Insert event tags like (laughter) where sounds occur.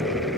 Thank (laughs) you.